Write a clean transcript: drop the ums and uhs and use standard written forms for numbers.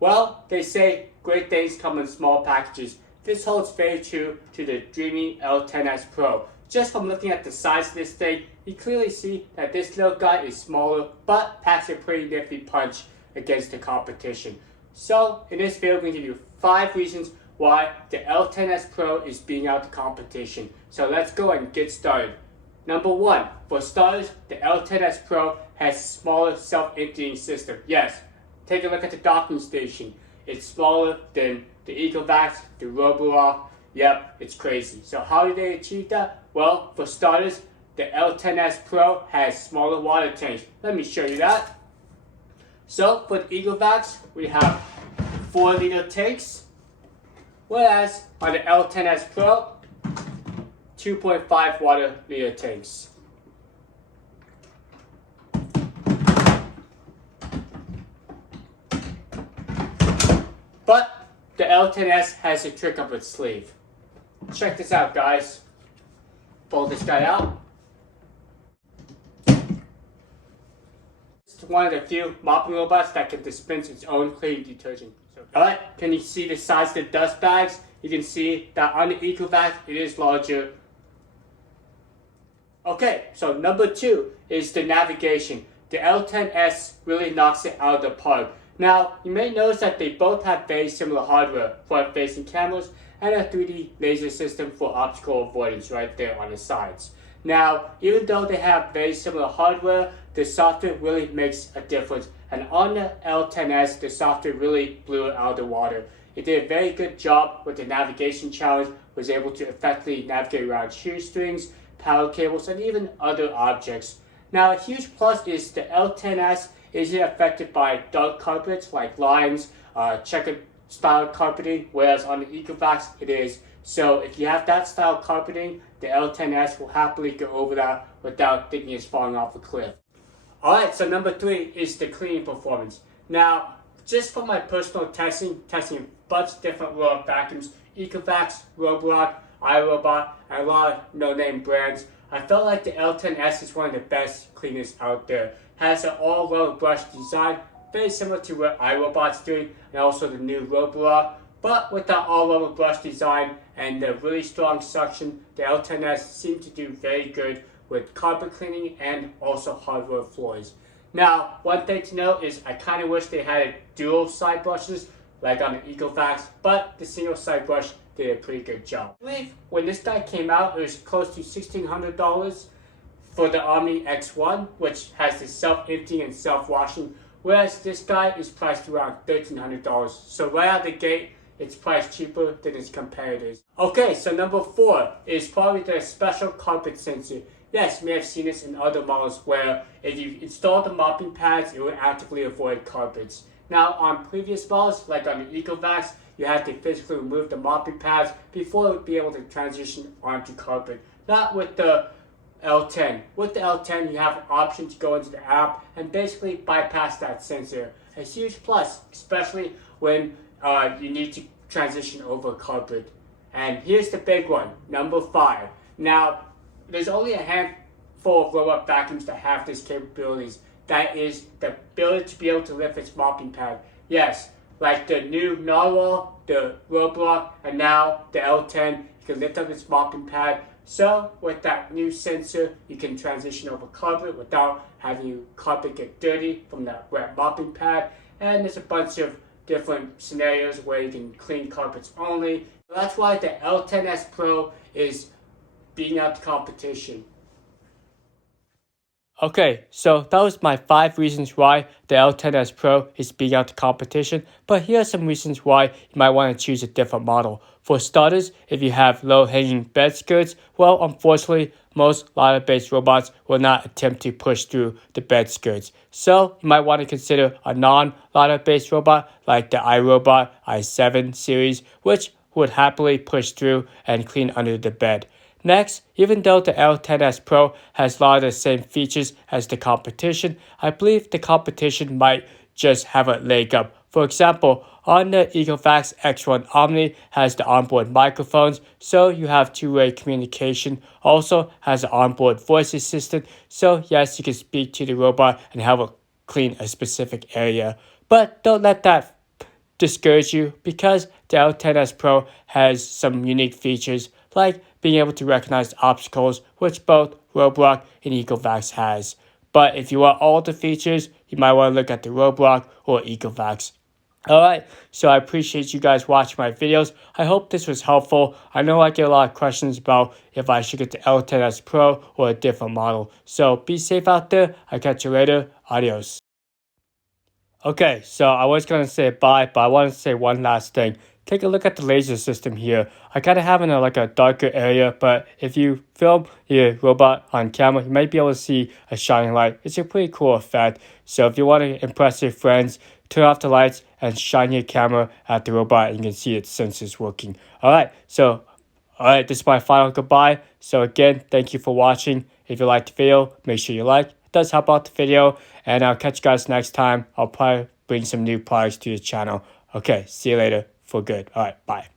Well, they say great things come in small packages. This holds very true to the Dreame L10s Pro. Just from looking at the size of this thing, you clearly see that this little guy is smaller, but packs a pretty nifty punch against the competition. So, in this video, I'm going to give you 5 reasons why the L10s Pro is beating out the competition. So let's go and get started. Number 1, for starters, the L10s Pro has a smaller self-emptying system. Yes, take a look at the docking station. It's smaller than the Ecovacs, the Roborock. Yep, it's crazy. So how did they achieve that? Well, for starters, the L10s Pro has smaller water tanks. Let me show you that. So for the Ecovacs, we have 4-liter tanks, whereas on the L10s Pro, 2.5 water liter tanks. But the L10s has a trick up its sleeve. Check this out, guys. Pull this guy out. It's one of the few mopping robots that can dispense its own cleaning detergent. Alright, can you see the size of the dust bags? You can see that on the Ecovac, it is larger. Okay, so number 2 is the navigation. The L10s really knocks it out of the park. Now, you may notice that they both have very similar hardware, front-facing cameras, and a 3D laser system for optical avoidance right there on the sides. Now, even though they have very similar hardware, the software really makes a difference. And on the L10s, the software really blew it out of the water. It did a very good job with the navigation challenge, was able to effectively navigate around shoestrings, power cables, and even other objects. Now, a huge plus is the L10s isn't affected by dark carpets like lines, checkered style carpeting, whereas on the Ecovacs it is. So if you have that style carpeting, the L10s will happily go over that without thinking it's falling off a cliff. Alright, so number 3 is the cleaning performance. Now, just from my personal testing a bunch of different robot vacuums, Ecovacs, Roborock, iRobot, and a lot of no-name brands, I felt like the L10s is one of the best cleaners out there. Has an all-rubber brush design, very similar to what iRobot's doing, and also the new Roborock. But with that all-rubber brush design and the really strong suction, the L10s seem to do very good with carpet cleaning and also hardwood floors. Now, one thing to note is I kind of wish they had dual side brushes like on the Ecovacs, but the single side brush did a pretty good job. I believe when this guy came out, it was close to $1,600 for the OMNI X1, which has the self-emptying and self-washing, whereas this guy is priced around $1,300. So right out the gate, it's priced cheaper than its competitors. Okay, so number 4 is probably the special carpet sensor. Yes, you may have seen this in other models where if you install the mopping pads, it will actively avoid carpets. Now, on previous models, like on the Ecovacs, you had to physically remove the mopping pads before it would be able to transition onto carpet. Not with the L10. With the L10, you have an option to go into the app and basically bypass that sensor. A huge plus, especially when you need to transition over carpet. And here's the big one, number 5. Now, there's only a handful of robot vacuums that have these capabilities. That is the ability to be able to lift its mopping pad. Yes, like the new Narwhal, the Roborock, and now the L10, you can lift up its mopping pad. So with that new sensor, you can transition over carpet without having your carpet get dirty from that wet mopping pad. And there's a bunch of different scenarios where you can clean carpets only. That's why the L10s Pro is beating out the competition. Okay, so that was my 5 reasons why the L10s Pro is beating out the competition, but here are some reasons why you might want to choose a different model. For starters, if you have low-hanging bed skirts, well, unfortunately, most ladder-based robots will not attempt to push through the bed skirts. So, you might want to consider a non-ladder-based robot like the iRobot i7 series, which would happily push through and clean under the bed. Next, even though the L10s Pro has a lot of the same features as the competition, I believe the competition might just have a leg up. For example, on the Ecovacs X1 OMNI has the onboard microphones, so you have two-way communication. Also has an onboard voice assistant, so yes, you can speak to the robot and have it clean a specific area. But don't let that discourage you because the L10s Pro has some unique features like being able to recognize obstacles, which both Roborock and Ecovacs has. But if you want all the features, you might want to look at the Roborock or Ecovacs. Alright, so I appreciate you guys watching my videos. I hope this was helpful. I know I get a lot of questions about if I should get the L10s Pro or a different model. So be safe out there. I'll catch you later. Adios. Okay, so I was going to say bye, but I want to say one last thing. Take a look at the laser system here. I kind of have it in a darker area, but if you film your robot on camera, you might be able to see a shining light. It's a pretty cool effect. So if you want to impress your friends, turn off the lights and shine your camera at the robot and you can see its sensors working. Alright, this is my final goodbye. So again, thank you for watching. If you liked the video, make sure you like. It does help out the video. And I'll catch you guys next time. I'll probably bring some new products to the channel. Okay, see you later for good. Alright, bye.